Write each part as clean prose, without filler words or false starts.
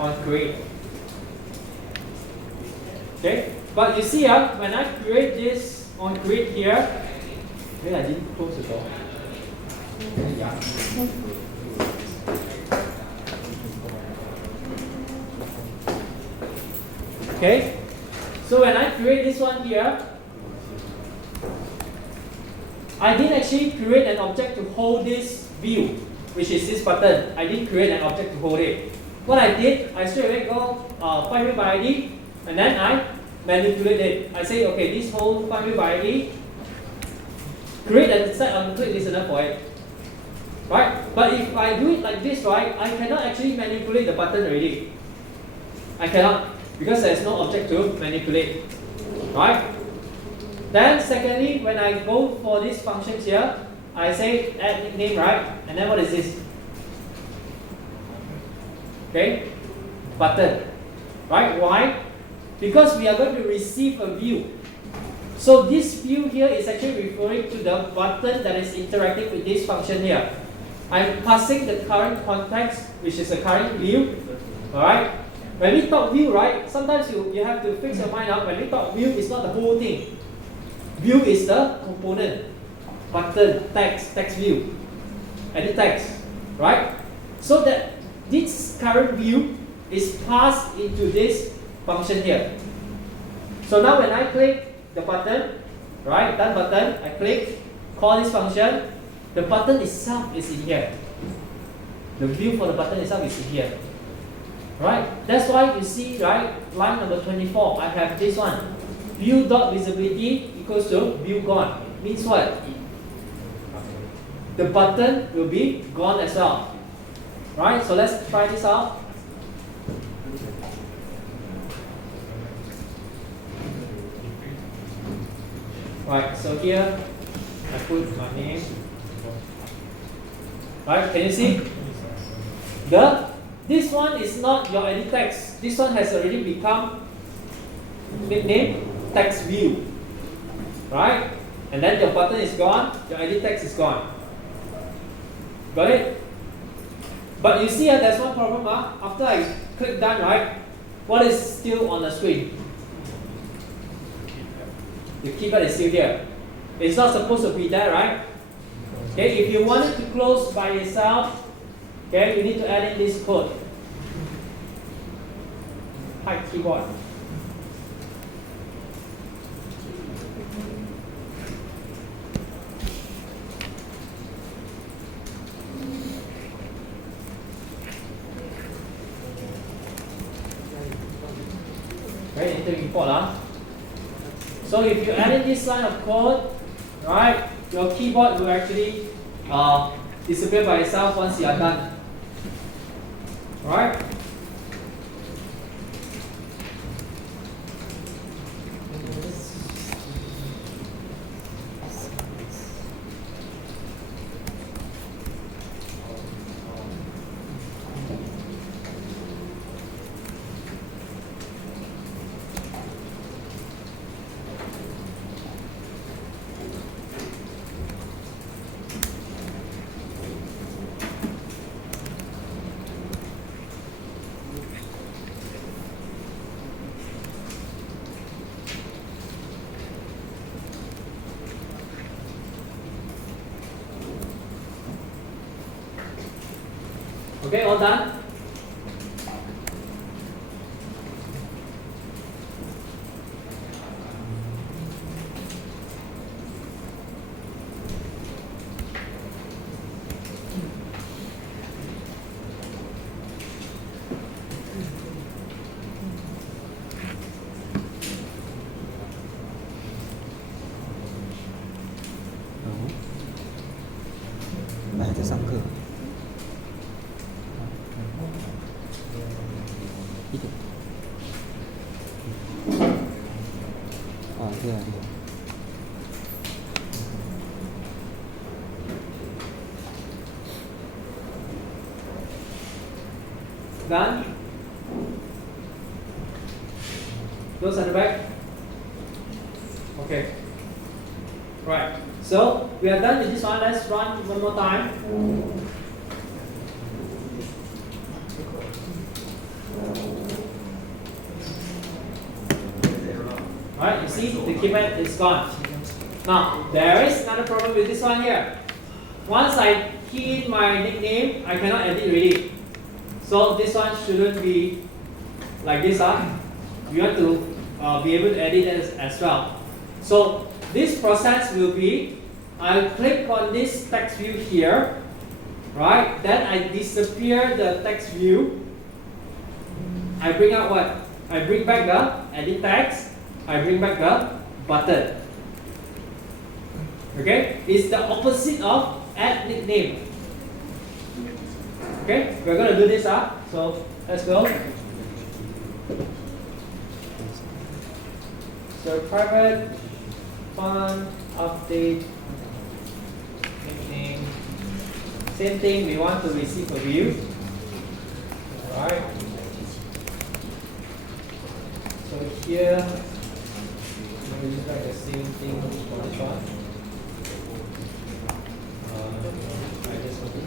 on create. Okay, but you see when I create this on create here, maybe I didn't close the door. Yeah. Okay, so when I create this one here, I didn't actually create an object to hold this view, which is this button. I didn't create an object to hold it. What I did, I straight away go find view by ID, and then I manipulate it. I say, okay, this whole find view by ID, create a set on click listener for it. Right? But if I do it like this, right, I cannot actually manipulate the button already. I cannot, because there's no object to manipulate. Right? Then secondly, when I go for these functions here, I say add nickname, right? And then what is this? Okay, button. Right? Why? Because we are going to receive a view. So this view here is actually referring to the button that is interacting with this function here. I'm passing the current context, which is the current view. Alright? When we talk view, right, sometimes you have to fix your mind up. When we talk view, it's not the whole thing. View is the component. Button, text view. Edit text. Right? So that this current view is passed into this function here. So now when I click the button, right, done button, I click, call this function, the button itself is in here. The view for the button itself is in here. Right? That's why you see, right, line number 24, I have this one. View.visibility equals to view gone. Means what? The button will be gone as well. Right? So let's try this out. Right, so here I put my name. Right, can you see? This one is not your edit text. This one has already become nickname text view. Right? And then your button is gone, your edit text is gone. Got it? But you see there's one problem. After I click done, right? What is still on the screen? The keypad is still here. It's not supposed to be there, right? Okay, if you want it to close by itself, okay, you need to add in this code. Hide keyboard. Okay, you need to import. So if you add in this line of code, right, your keyboard will actually disappear by itself once you are done. Right? Okay, all done? Done? Those at the back? Okay. Right. So we are done with this one. Let's run one more time. see the keypad is gone. Now there is another problem with this one here. Once I key in my nickname, I cannot edit already. So this one shouldn't be like this. You have to be able to edit it as well. So this process will be, I click on this text view here, right? Then I disappear the text view. I bring out what? I bring back the edit text. I bring back the button. Okay? It's the opposite of add nickname. Okay? We're going to do this. So let's go. So private font update nickname. Same thing, we want to receive a view. Alright. So here we use like the same thing for this one. I just want to.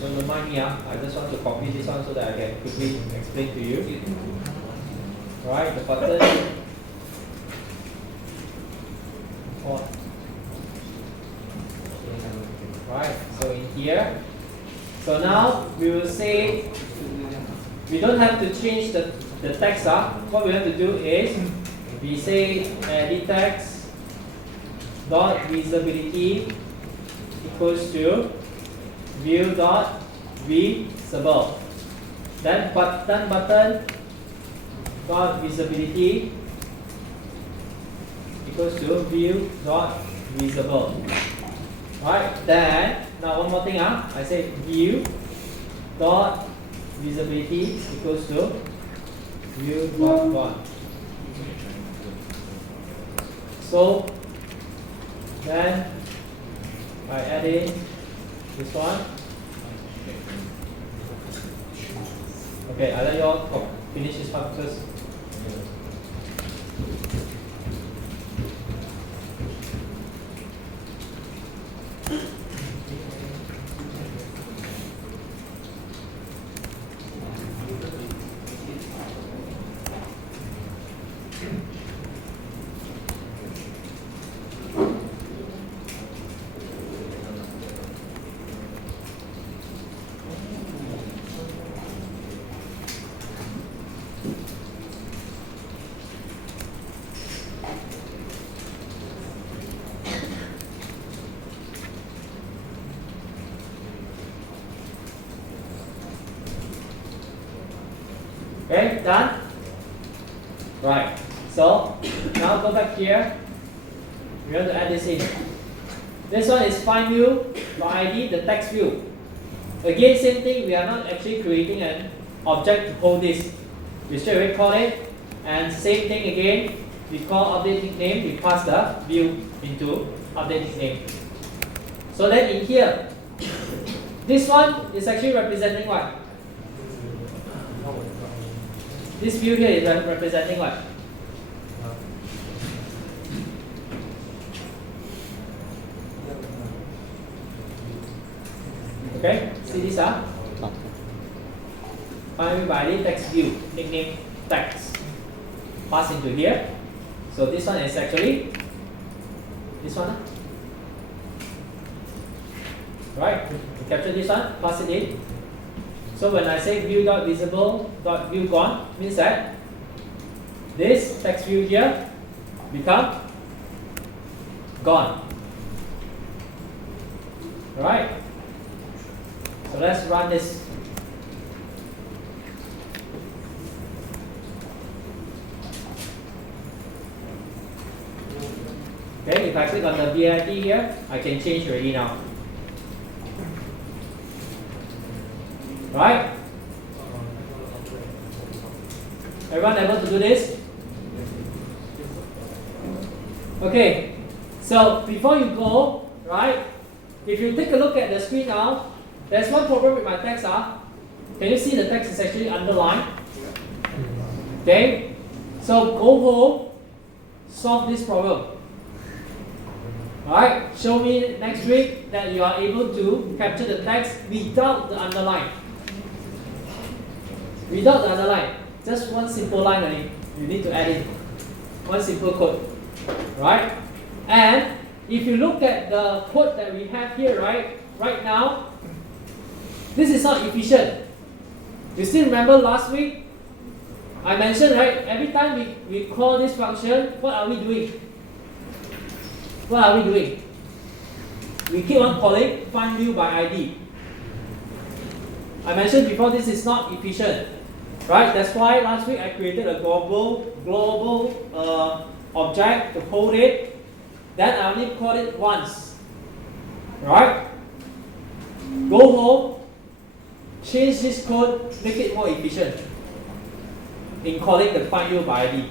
So don't mind me, I just want to copy this one so that I can quickly explain to you. Right, the button. Right, so in here. So now we will say we don't have to change the text. What we have to do is we say edit text dot visibility equals to view dot visible. Then button dot visibility equals to view dot visible. Right, then now one more thing. I say view dot visibility equals to view dot one. So then I add in this one. Okay, I let you all finish this one first. Okay, done? Right, so now go back here. We want to add this in. This one is find view by ID, the text view. Again, same thing, we are not actually creating an object to hold this. We straight away call it, and same thing again, we call update nickname, we pass the view into update nickname. So then in here, this one is actually representing what? This view here is representing what? Okay, see this Find by the text view, nickname text. Pass into here. So this one is actually this one. Right? We capture this one, pass it in. So when I say view.visible.view gone, means that this text view here become gone. Alright? So let's run this. Okay, if I click on the VID here, I can change already now. Right? Everyone able to do this? Okay, so before you go, right, if you take a look at the screen now, there's one problem with my text. Can you see the text is actually underlined? Okay, so go home, solve this problem. Alright, show me next week that you are able to capture the text without the underline. Without the underline, just one simple line only. You need to add in one simple code, right? And if you look at the code that we have here, right now, this is not efficient. You still remember last week? I mentioned, right? Every time we call this function, what are we doing? What are we doing? We keep on calling find view by ID. I mentioned before this is not efficient, right? That's why last week I created a global object to hold it. Then I only call it once, right? Go home, change this code, make it more efficient in calling the find view by ID.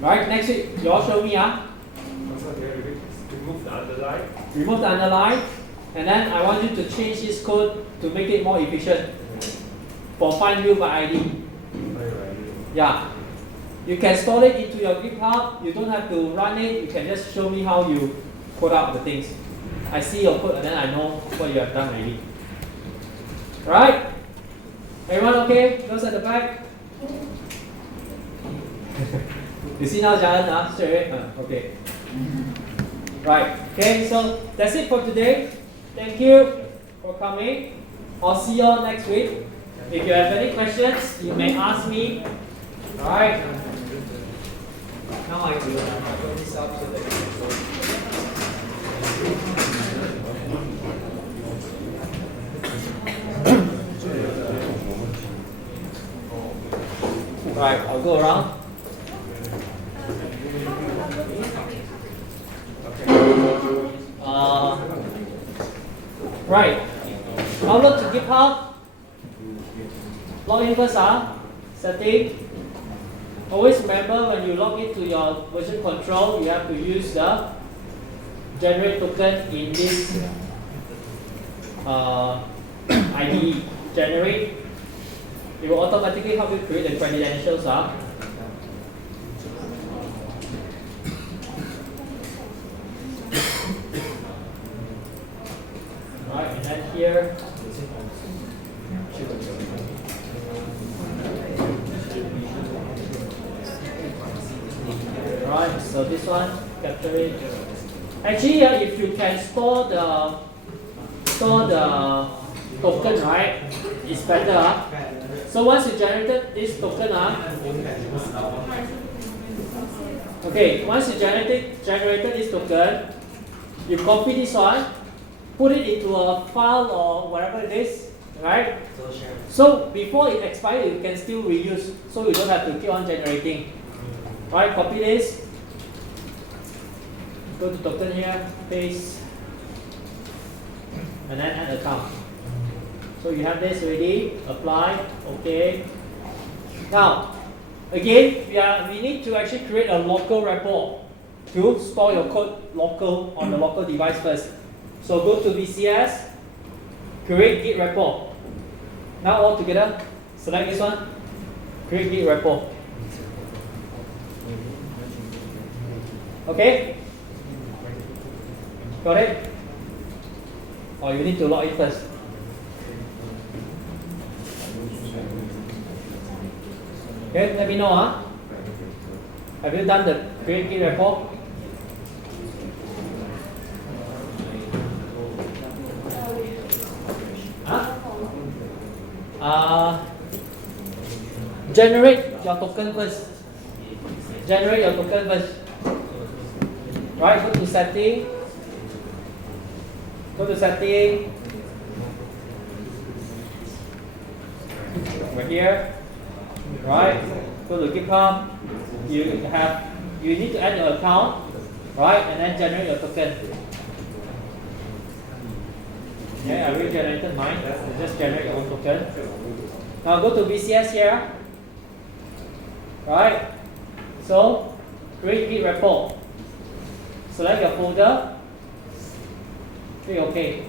Right? Next week, you all show me, Remove the underline. Remove the underline, and then I want you to change this code to make it more efficient for find view by ID. Yeah. You can store it into your GitHub. You don't have to run it. You can just show me how you code out the things. I see your code and then I know what you have done already. Right? Everyone okay? Those at the back? You see now, Jalan? Straight away? Okay. Right. Okay, so that's it for today. Thank you for coming. I'll see you all next week. If you have any questions, you may ask me. Alright. Now I will open this up so that you can go. Right, I'll go around. Right. Download to GitHub. Log in first, setting. Always remember when you log into your version control, you have to use the generate token in this IDE. Generate. It will automatically help you create the credentials. Right, and then here. Right, so this one, capture it. Actually, if you can store the token, right, it's better. So once you generated this token, okay, once you generated this token, you copy this one, put it into a file or whatever it is, right? So before it expires, you can still reuse, so you don't have to keep on generating. Right, copy this. Go to token here, paste, and then add account. So you have this already. Apply. Okay. Now, again, we need to actually create a local repo to store your code local on the local device first. So go to VCS, create Git repo. Now all together, select this one, create Git repo. Okay? Got it? Or you need to log in first. Okay, let me know, Have you done the create Git repo? Generate your token first. Generate your token first. Right, go to setting. Go to setting. Over here. Right, go to GitHub. You need to add your account, right, and then generate your token. Okay, I already generated mine. You just generate your own token. Now go to VCS here. Right. So create Git repo. Select your folder. Click OK.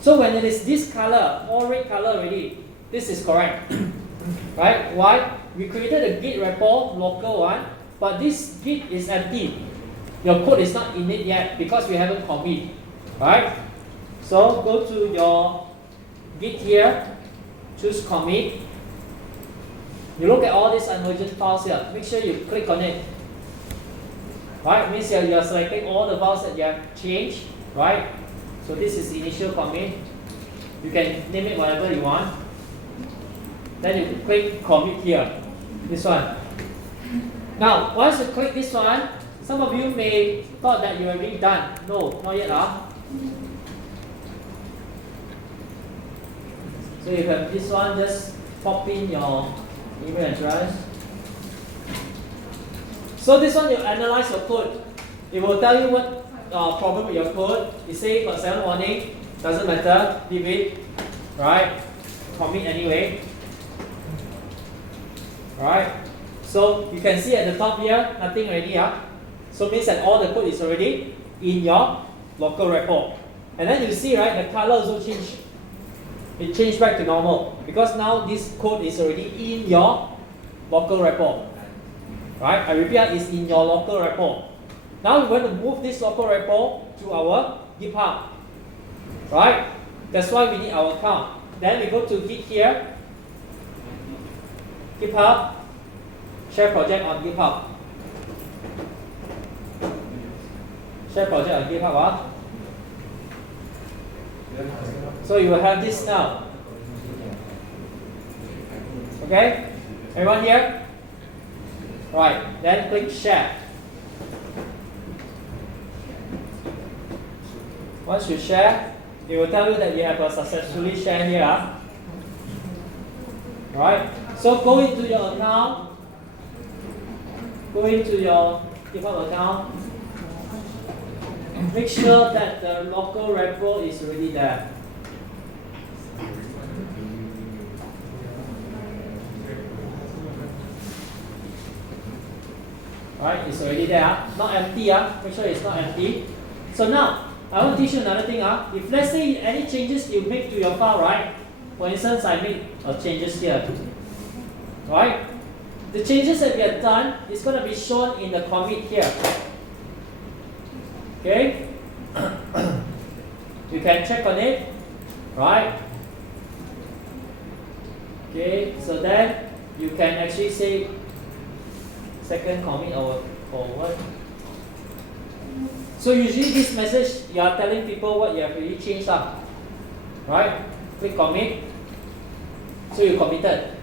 So when it is this color, all red color already, this is correct. Right? Why? We created a Git repo, local one, but this Git is empty. Your code is not in it yet because we haven't commit. Right? So go to your Git here, choose commit. You look at all these emergent files here. Make sure you click on it. Right? Means you're selecting all the files that you have changed. Right? So this is initial commit. You can name it whatever you want. Then you click commit here. This one. Now, once you click this one, some of you may thought that you are already done. No, not yet. So you have this one, just pop in your email address. So this one, you analyze your code. It will tell you what problem with your code. You say got 7 warning, doesn't matter, leave it. Right? Commit anyway. Right? So you can see at the top here, nothing already. So means that all the code is already in your local repo. And then you see, right, the color also changed. It changed back to normal because now this code is already in your local repo. Right? I repeat, it's in your local repo. Now we're going to move this local repo to our GitHub. Right? That's why we need our account. Then we go to Git here, GitHub, share project on GitHub. Share project on GitHub. So you will have this now. Okay? Everyone here? Right, then click share. Once you share, it will tell you that you have successfully shared here. Right? So go into your account. Go into your GitHub account. Make sure that the local repo is already there. Right, it's already there. Not empty. Make sure it's not empty. So now, I want to teach you another thing. If let's say any changes you make to your file, right? For instance, I make changes here. Right? The changes that we have done is going to be shown in the commit here. Okay? You can check on it. Right? Okay, so then you can actually say second commit or what. So usually this message, you are telling people what you have really changed up. Right? Click commit. So you committed.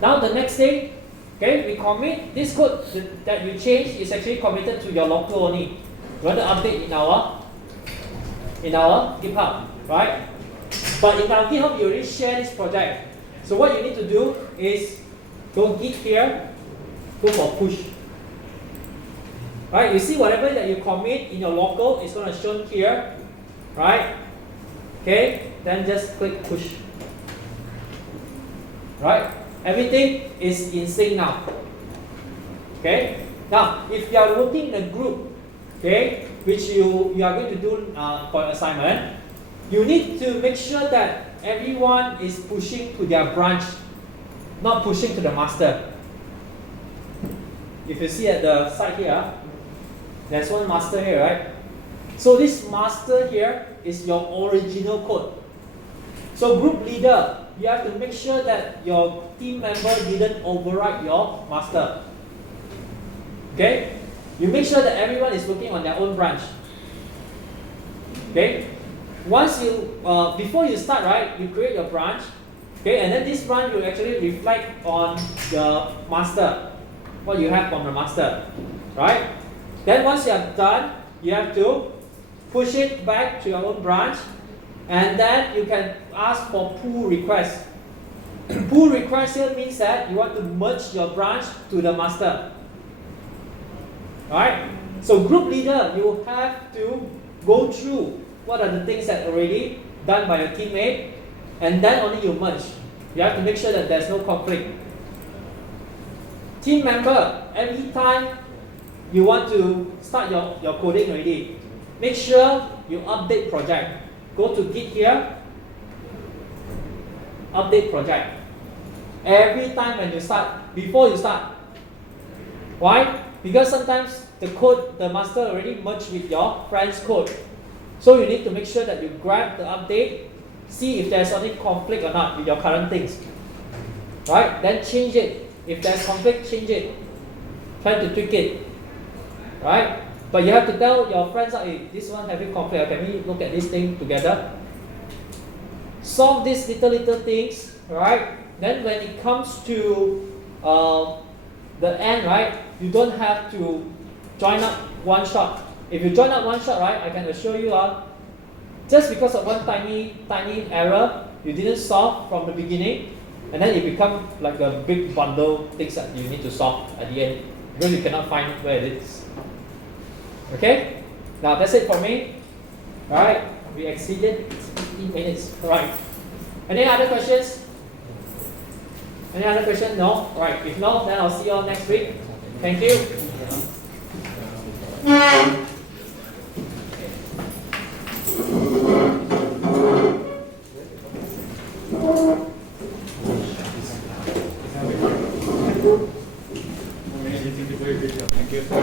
Now the next thing, okay, we commit this code that you changed is actually committed to your local only. You want to update in our GitHub, right? But in our GitHub, you already share this project. So what you need to do is go Git here, go for push. Right? You see whatever that you commit in your local is going to show here, right? Okay, then just click push. Right? Everything is in sync now. Okay? Now, if you are working in a group, okay, which you are going to do for an assignment, you need to make sure that everyone is pushing to their branch, not pushing to the master. If you see at the side here, there's one master here, right? So this master here is your original code. So group leader, you have to make sure that your team member didn't override your master. Okay? You make sure that everyone is working on their own branch. Okay? Once you, before you start, right, you create your branch. Okay, and then this branch will actually reflect on the master, what you have from the master, right? Then once you are done, you have to push it back to your own branch, and then you can ask for pull request. Pull request here means that you want to merge your branch to the master. Right? So group leader, you have to go through what are the things that are already done by your teammate, and then only you merge. You have to make sure that there's no conflict. Team member, every time you want to start your coding already, make sure you update project. Go to Git here, update project. Every time when you start, before you start. Why? Because sometimes the code, the master already merged with your friend's code. So you need to make sure that you grab the update, see if there's any conflict or not with your current things. Right? Then change it. If there's conflict, change it. Try to tweak it. Right? But you have to tell your friends, hey, this one having conflict, can we look at this thing together? Solve these little things, right? Then when it comes to the end, right, you don't have to join up one shot. If you join up one shot, right, I can assure you, just because of one tiny error you didn't solve from the beginning, and then it becomes like a big bundle things that you need to solve at the end because you cannot find where it is. Okay? Now that's it for me. Alright, we exceeded 15 minutes. Alright. Any other questions? Any other question? No? Alright, if not, then I'll see you all next week. Thank you.